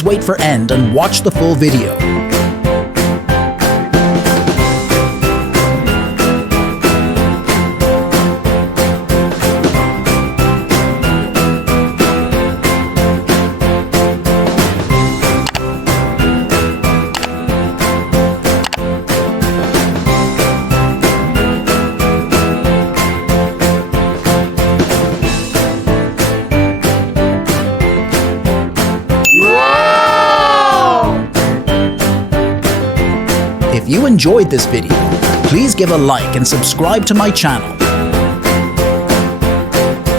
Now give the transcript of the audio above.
Please wait for end and watch the full video. If you enjoyed this video, please give a like and subscribe to my channel